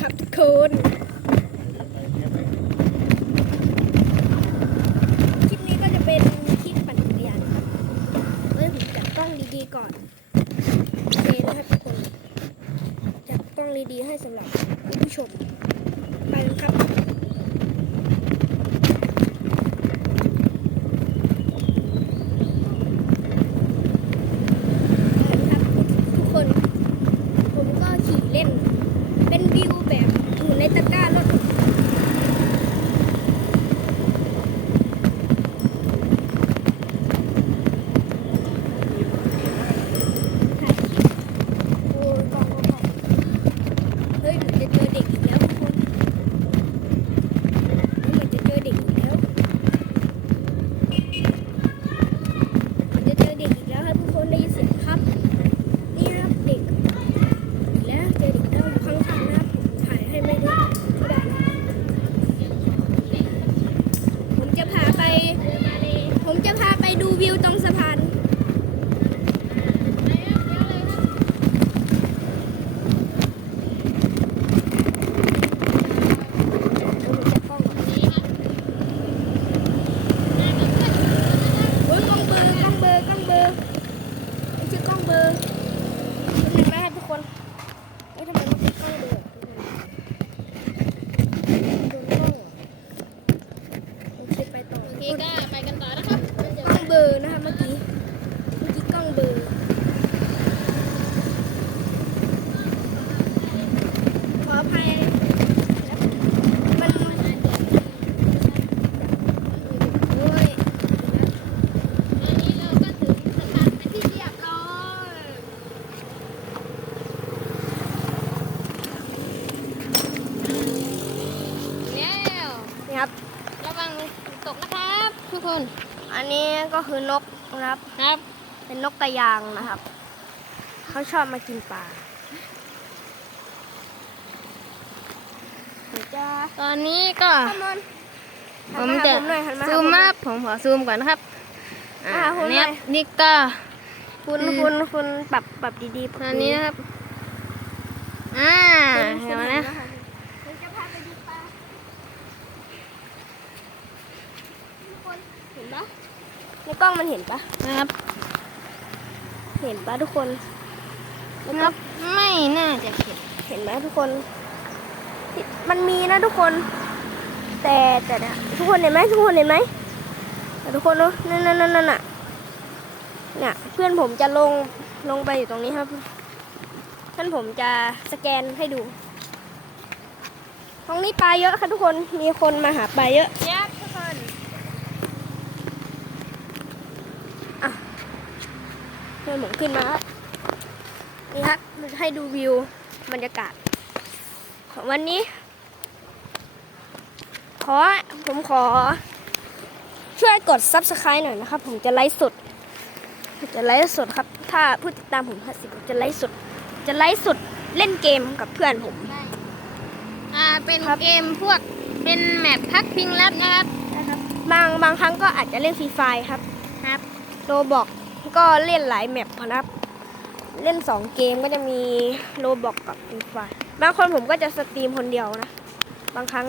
ครับทุกคนคลิปนี้ก็จะเป็นคลิปปั่นจักรยานครับเฮ้ยผมจัดกล้องดีๆก่อนโอเคนะครับทุกคนจัดกล้องดีๆให้สำหรับผู้ชมไปครับทุกคน ผมก็ขี่เล่น เป็นวิวแบบอยู่ในตะกร้ารถถ่ายคลิปโอ้ยกล้องก็กล้องเฮ้ยเหมือนจะเจอเด็กอีกแล้วทุกคนเฮ้ยเหมือนจะเจอเด็กอีกแล้วเหมือนจะเจอเด็กอีกแล้วครับทุกคนได้ยินเสียงครับ นี่นะครับเด็กอีกแล้วเจอเด็กนั่งอยู่ข้างๆนะครับผมถ่ายให้ไม่ได้ไม่ได้นะผมจะพาไป ผมจะพาไปดูวิวตรงสะพานเอาผมจะกล้องก่อนโอ้ยกล้องเบอร์กล้องเบอร์กล้องเบอร์ไม่ใช่กล้องเบอร์เห็นไหมครับทุก คนเอ้ยทำไป็นกล้องเบอร์โดนกล้องเหรอโอเคไปต่อโอเคก็ไปกันต่อนะครับกล้อง เบอร์นะคะเมื่อกี้เมื่อกี้กล้องเบอร์ขออภัยมันโอ้ยอันนี้เราก็ถึงสถานเป็นที่เรียบร้อยแล้ว นี่ครับ ระวังตกนะครับ ทุกคน อันนี้ก็คือนกนะครับ ครับ เป็นนกกระยางนะครับ เขาชอบมากินปลาเดี๋ยวจะตอนนี้ก็ข้ามอนผมหันจะหาผมหน่อยหันมาซูมหามาผมขอซูมก่อนนะครับอ่าอ่าผมหน่อยเนี่ยนี่ก็คุณคุณคุณปรับปรับดีๆปตรับอนนี้นะครับ อ่าคุณเห็นไหมคุณนะผมจะพาไปดูปลาทุกคนเห็น ปะในกล้องมันเห็นปะนะครับ เห็นปะทุกคนแล้วคก็รับไม่น่าจะเห็นเห็นไหมทุกคน มันมีนะทุกคน แต่แต่เนี่ยทุกคนเห็นไหมทุกคนเห็นไหมแต่ทุกคนเนาะนั่นนั่นนั่นนั่นน่ะเนี่ยเพื่อนผมจะลงลงไปอยู่ตรงนี้ครับเพื่อนผมจะสแกนให้ดู ตรงนี้ปลาเยอะค่ะทุกคนมีคนมาหาปลาเยอะ เยักทุกคน เพื่อนผมขึ้นมาครับนี่ครับให้ดูวิวบรรยากาศ ของวันนี้ ขอผมขอ ช่วยกด subscribe หน่อยนะครับ ผมจะไลฟ์สดผมจะไลฟ์สดครับ ถ้าผู้ติดตามผม50ผมจะไลฟ์สด จะไลฟ์สดเล่นเกมกับเพื่อนผมอ่าเป็นครับเกมพวกเป็นแมปพักพิงลับนะครับนะครับ บางบางครั้งก็อาจจะเล่นฟรีไฟครับ ครับโรบอก ก็เล่นหลายแมปนะครับ เล่น 2 เกมก็จะมีโรบอกกับฟรีไฟบางคนผมก็จะสตรีมคนเดียวนะ บางครั้ง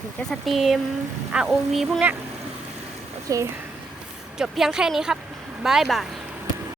ผมจะสตรีม ROV พวกนี้โอเค จบเพียงแค่นี้ครับบายบาย